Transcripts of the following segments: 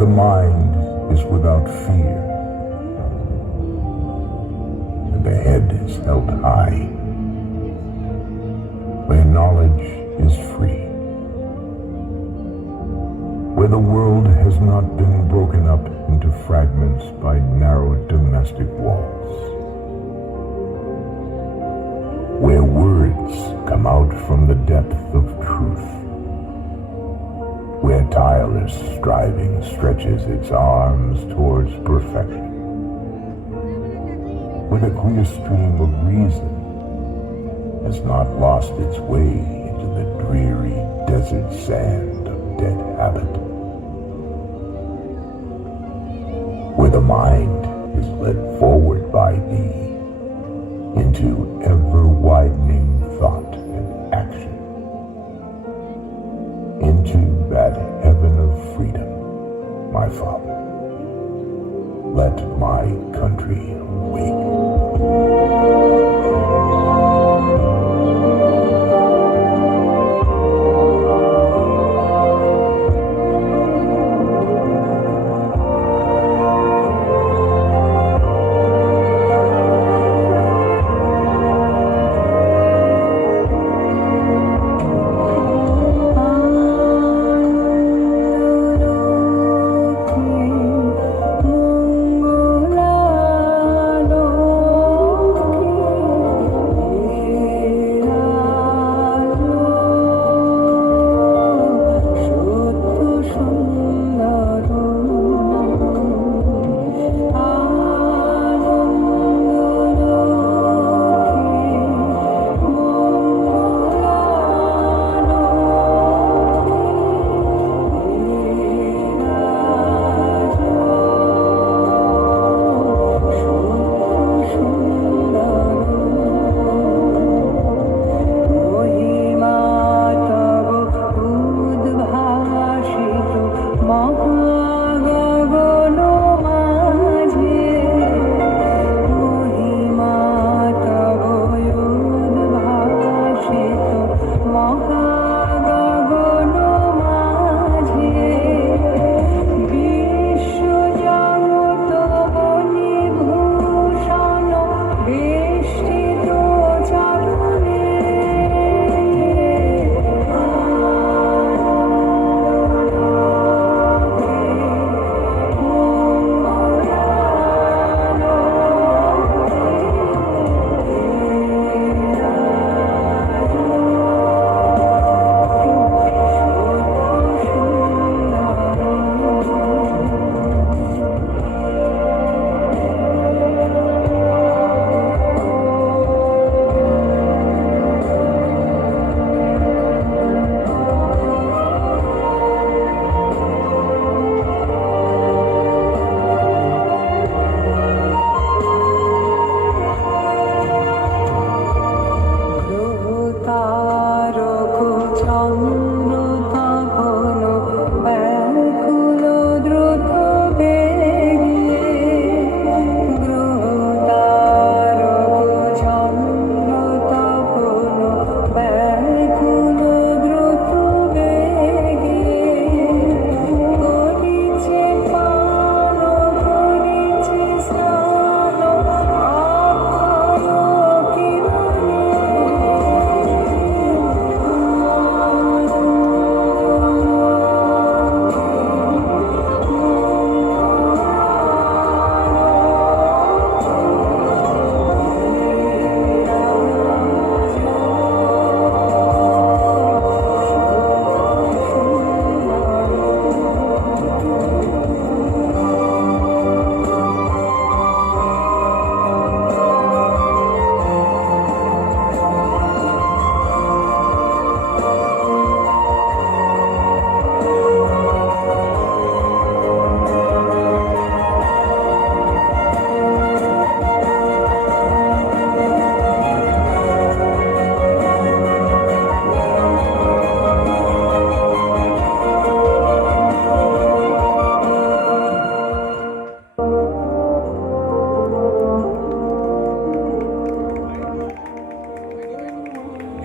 the mind is without fear, and the head is held high, where knowledge is free, where the world has not been broken up into fragments by narrow domestic walls, where words come out from the depth of truth, where tireless striving stretches its arms towards perfection, where the clear stream of reason has not lost its way into the dreary desert sand of dead habit, where the mind is led forward by thee into ever-widening thought and action, into that heaven of freedom, my Father. Let my country wake.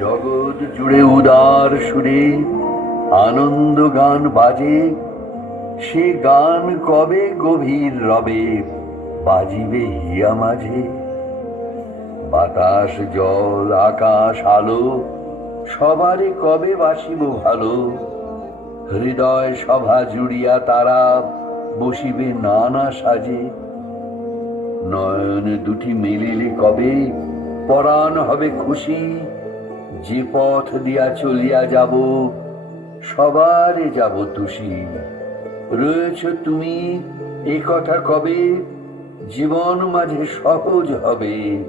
জগৎ জুড়ে উদার সুরে আনন্দ গান বাজে, সে গান কবে গভীর রবে বাজিবে হিয়া মাঝে। বাতাস জল আকাশ আলো সবারে কবে বাসিব ভালো। হৃদয় সভা জুড়িয়া তারা বসিবে নানা সাজে। নয়ন দুটি মেলিলে কবে পরাণ হবে খুশি। যে পথ দিয়া চলিয়া যাব সবারে যাব তুষি। রয়েছ তুমি এ কথা কবে জীবন মাঝে সহজ হবে।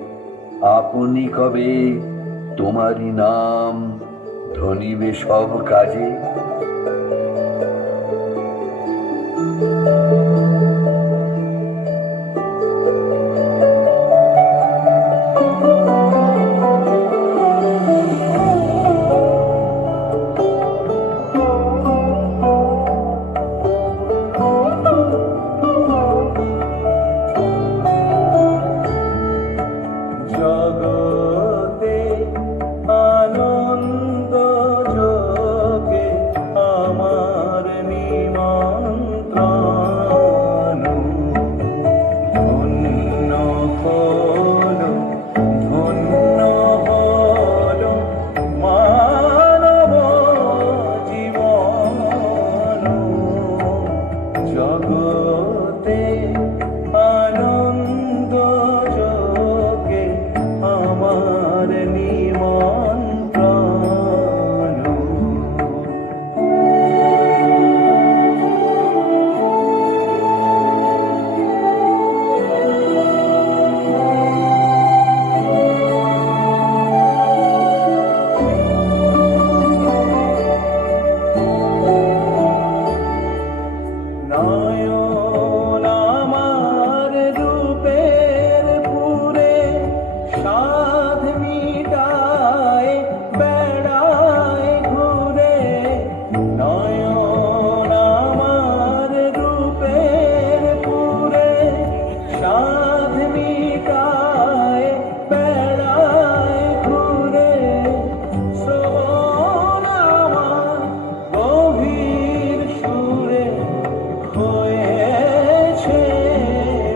আপনি কবে তোমারই নাম ধনিবে সব কাজে। জগতে আনন্দ যোগে আমার নিমন্ত্রণ। ধন্য হলো ধন্য হলো মানব জীবন। জগতে আনন্দ যোগে আমার নিমন্ত্রণ। নয়ন আমার রূপের পুরে সাধ মিটায় বেড়ায় ঘুরে। নয়ন আমার রূপের পুরে সাধ মিটায় বেড়ায় ঘুরে। শ্রবণ আমার গভীর সুরে হয়েছে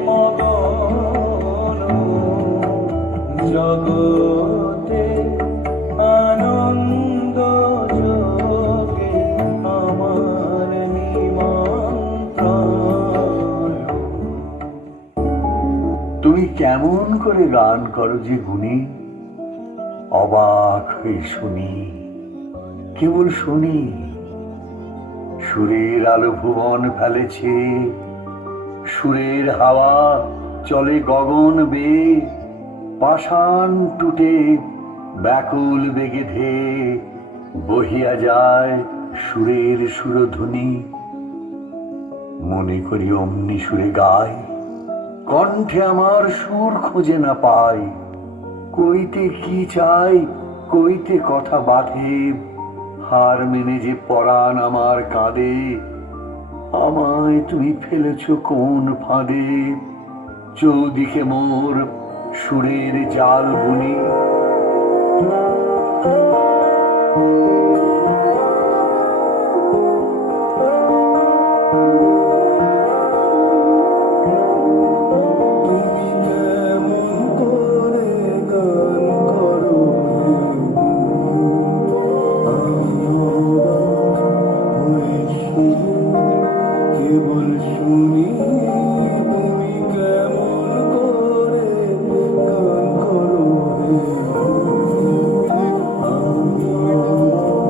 মগন। জগতে আনন্দ যোগে আমার নিমন্ত্রণ। তুমি কেমন করে গান করো যে গুণী। অবাক হয়ে শুনি কেবল শুনি। সুরের আলো ভুবন ফেলেছে। সুরের হাওয়া চলে গগন বেয়ে। পাষাণ টুটে ব্যাকুল বেগে ধেয়ে বহিয়া যায় সুরের সুরধ্বনি। মনে করি অমনি সুরে গায় কণ্ঠে আমার সুর খুঁজে না পাই। কইতে কি চাই কইতে কথা বাঁধে। হার মেনে যে পরাণ আমার কাঁদে। আমায় তুমি ফেলেছ কোন ফাঁদে। চৌদিকে মোর সুরের জাল বুনি। তুমি কেমন করে গান করো আমি অবাক হয়ে শুনি। কেবল শুনি তুমি কেমন করে গান করো আমি অবাক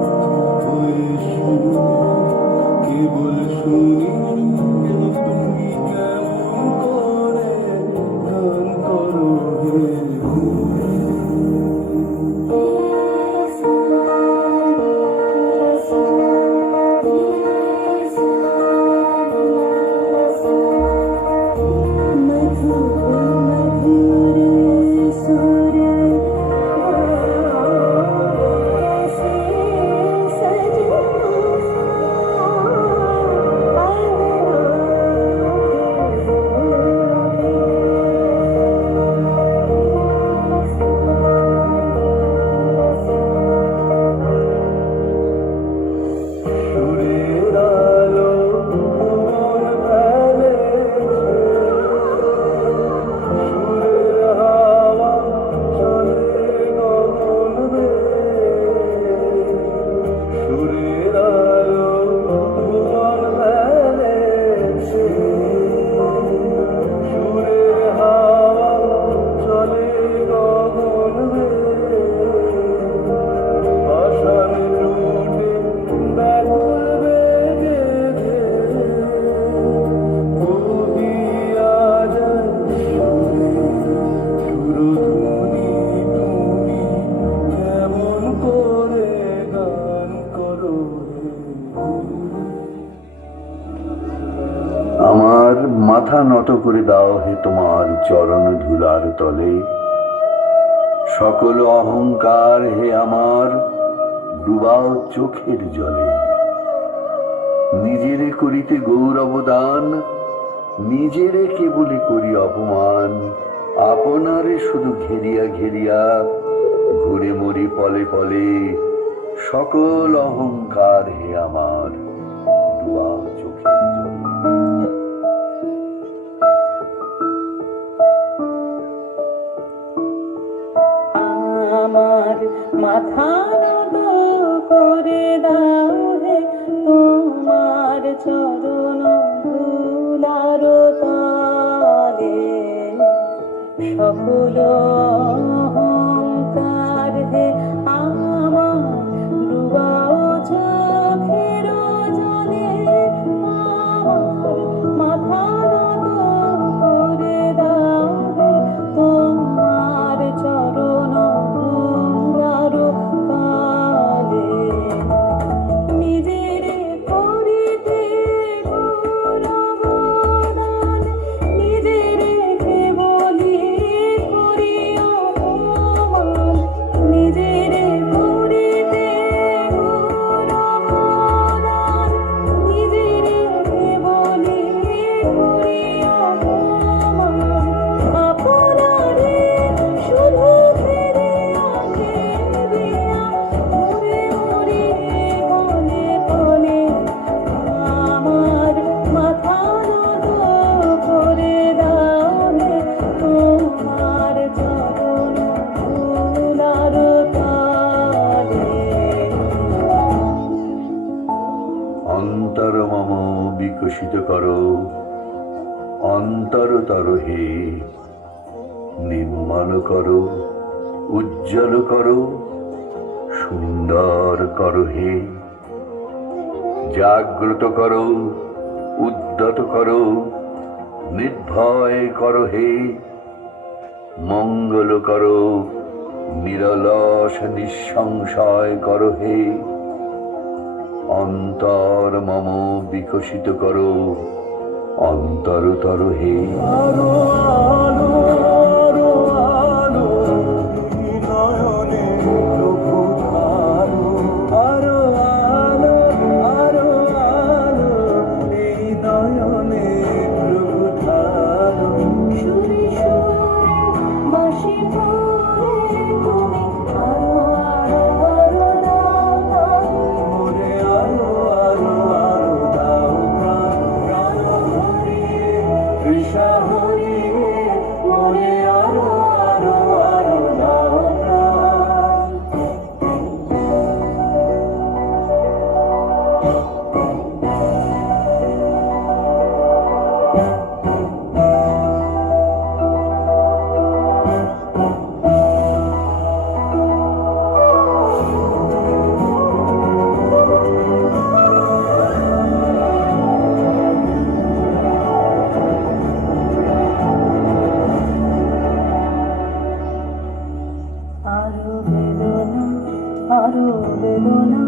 মাথা নত করে দাও হে তোমার চরণ ধুলার তলে। সকল অহংকার হে আমার ডুবাও চোখের জলে। নিজেরে করিতে গৌরব দান, নিজেরে কেবলি করি অপমান। আপনারে শুধু ঘেরিয়া ঘেরিয়া ঘুরে মরি পলে পলে। সকল অহংকার হে আমার ডুবাও চোখের জলে। আমার মাথা নত করে দাও হে তোমার চরণ ধুলার তলে। সকল অহংকার হে আমার ডুবাও চোখের জলে। আমার মাথা নত করে দাও হে তোমার চরণ ধুলার তলে। নিজেরে করিতে গৌরব দান, নিজেরে কেবলি করি অপমান। নিজেরে করিতে গৌরব দান, নিজেরে কেবলি করি অপমান। আপনারে শুধু ঘেরিয়া ঘেরিয়া ঘুরে মরি পলে পলে। আমার মাথা নত করে দাও হে তোমার চরণ ধুলার তলে। অন্তর মম বিকশিত করো, অন্তরতর হে। নির্মল করো, উজ্জ্বল করো, সুন্দর করো হে। জাগ্রত করো, উদ্যত করো, নির্ভয় করো হে। মঙ্গল করো, নিরলস নিঃসংশয় করো হে। অন্তর মম বিকশিত করো, অন্তরতর হে। আরো আলো আরো আলো এই নয়নে প্রভু ধারো। আরো আলো আরো আলো এই নয়নে প্রভু ধারো। সুরে সুরে বাঁশি পড়ে তুমি আরো আরো আরো দাও। মোরে আরো আরো আরো দাও প্রাণ। প্রাণ ভরিয়ে তৃষা ভরিয়ে মোরে আরো আরো আরো দাও প্রাণ। আরো বেদনা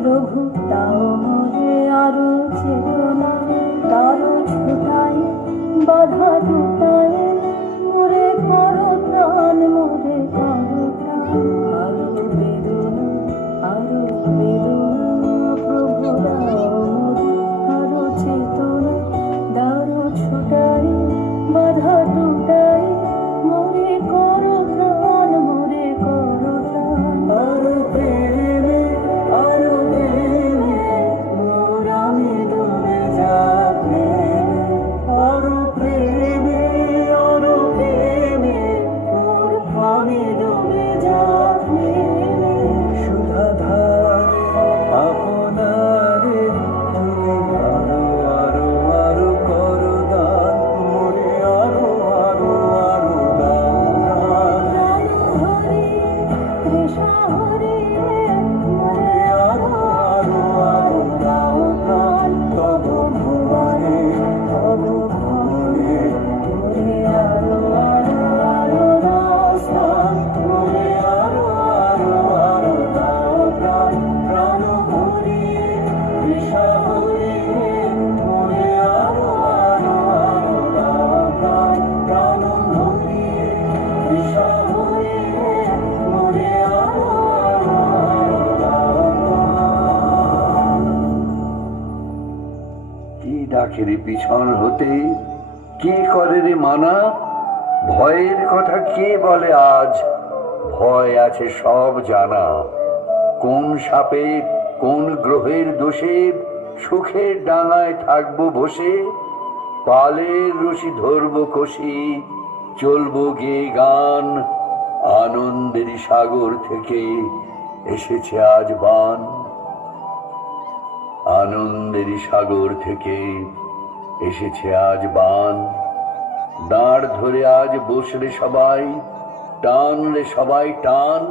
প্রভু দাও মোরে। ডাকে রে পিছন হতে, কে করে রে মানা? ভয়ের কথা কে বলে আজ? ভয় আছে সব জানা। কোন সাপে কোন গ্রহের দোষে সুখের ডাঙায় থাকবো বসে, পালের রশি ধরবো কষি, চলবো গে গান। আনন্দের সাগর থেকে এসেছে আজ বান, আনন্দের সাগর থেকে এসেছে আজ বান। দাঁড় ধরে আজ বসরে সবাই, টান রে সবাই টান,